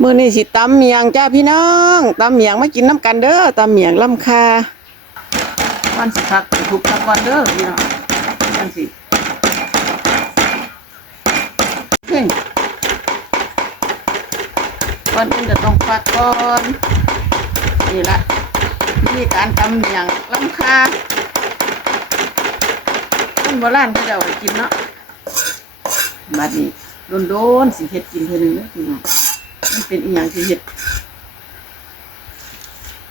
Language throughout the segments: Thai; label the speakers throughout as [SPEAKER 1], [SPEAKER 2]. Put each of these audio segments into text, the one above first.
[SPEAKER 1] มื้อนี้สิตำเมียงจ้าพี่น้องตำเมียงมากินน้ำกันเด้อตำเมียงลำคาวันสิพักทุกตะกอนเด้อพี่น้องจังสิเพ่งวันอื่นจะต้องพักก่อนนี่ละวิธีการตำเมียงลำคาคนโบราณเขาจะเอาไปกินเนาะบัดนี้โดนๆสิเฮ็ดกินเท่านึงเด้อพี่น้อง มันเป็นอีหยังที่เฮ็ด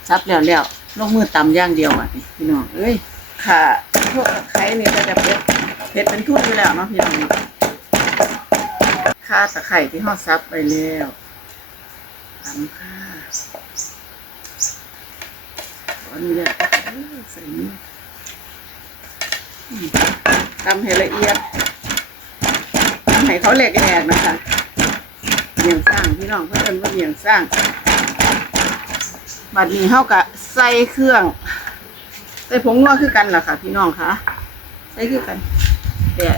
[SPEAKER 1] ซับแล้วแล้วลงมือตำอย่างเดียวอะนี่พี่น้องเอ้ยค่ะพวกไคร้นี่ก็จะเผ็ดเผ็ดเป็นทุ่นอยู่แล้วเนาะพี่น้องเนาะข่าตะไคร้ที่ห่อซับไปแล้วตำค่ะขออนุญาตใส่นี่ตำให้ละเอียดตำให้เขาแหลกๆนะคะ เมียงสร้างพี่น้องเพื่อนว่าเมียงสร้างบัดนี้เฮากะใส่เครื่อง ใส่ผงนัวคือกันล่ะค่ะ พี่น้องคะใส่คือกัน แต่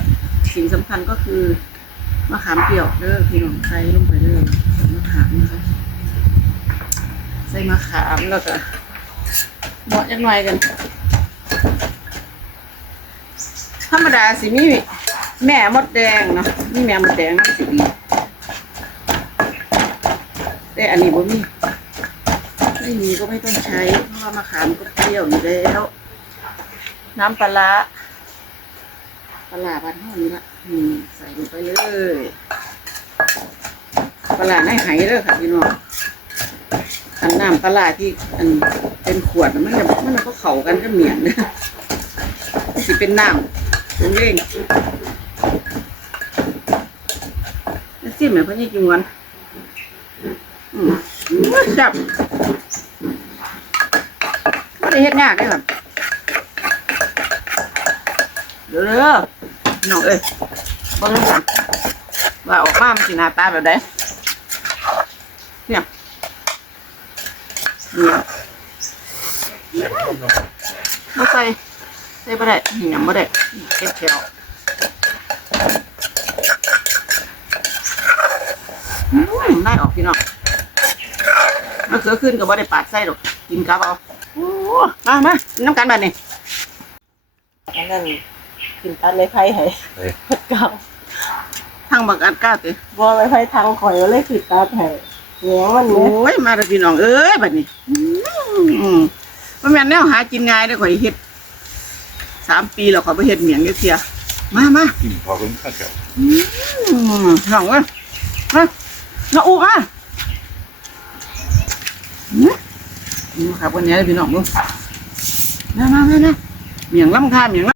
[SPEAKER 1] สิ่งสำคัญก็คือมะขามเปียวเด้อพี่น้องใส่ลงไปเลยใส่มะขามนะคะใส่มะขามแล้วก็เหมาะจังหน่อยกันธรรมดาสิมีแม่มดแดงเนาะมีแม่มดแดงนั่นสิดี แต่อันนี้บ่มีไม่มีก็ไม่ต้องใช้ เพราะว่ามะขามก็เปรี้ยวอยู่แล้ว น้ำปลาร้าปลาร้าบ้านเฮานี่ละนี่ใส่ลงไปเลยปลาร้าในไหเด้อค่ะพี่น้องอันน้ำปลาร้าที่อันเป็นขวดน่ะมันจะมันก็เข้ากันก็เหมียนนะสิเป็นน้ำเป็นเล่งแล้วซิมแม่พ่อนี่กินวันอืม จับไม่ได้เฮ็ดยากเลยครับเด้อน้องเอ้ยบิ่งกันว่าออกมามันสิหน้าตาแบบใดเนี่ยเนี่ยบ่ใส่ใส่บ่ได้นี่ยังบ่ได้เก็บแถวอืมได้ออกพี่น้อง มะเขือขึ้นก็บ่ได้ปาดไส้หรอกกินกับเอาโอ้มามากินน้ำกันบัดนี้
[SPEAKER 2] อันนั้นขึ้นตัดเลยไพ่ให้
[SPEAKER 3] เฮ้ย
[SPEAKER 2] พัดเก่า
[SPEAKER 1] ทางบักอัดก้าติ
[SPEAKER 2] บ่เลยไพ่ทางข่อยเลยขึ้นตัดให้เหนียงมัน
[SPEAKER 1] โอ้
[SPEAKER 2] เนี่ย
[SPEAKER 1] ยมาเด้อพี่น้องเอ้ยบัดนี้อืมบ่แม่นแนวหากินง่ายเด้อข่อยเฮ็ดสามปีแล้วข่อยบ่เฮ็ดเหมียงจักเที่ยมามา
[SPEAKER 3] กินพอคุณข้าวเกี่ยว
[SPEAKER 1] อืมน้องเอ้ยมาน้าอูมาอืม นี่ครับวันนี้พี่น้องมึงมามามามาเหมียงลำคาเหมียง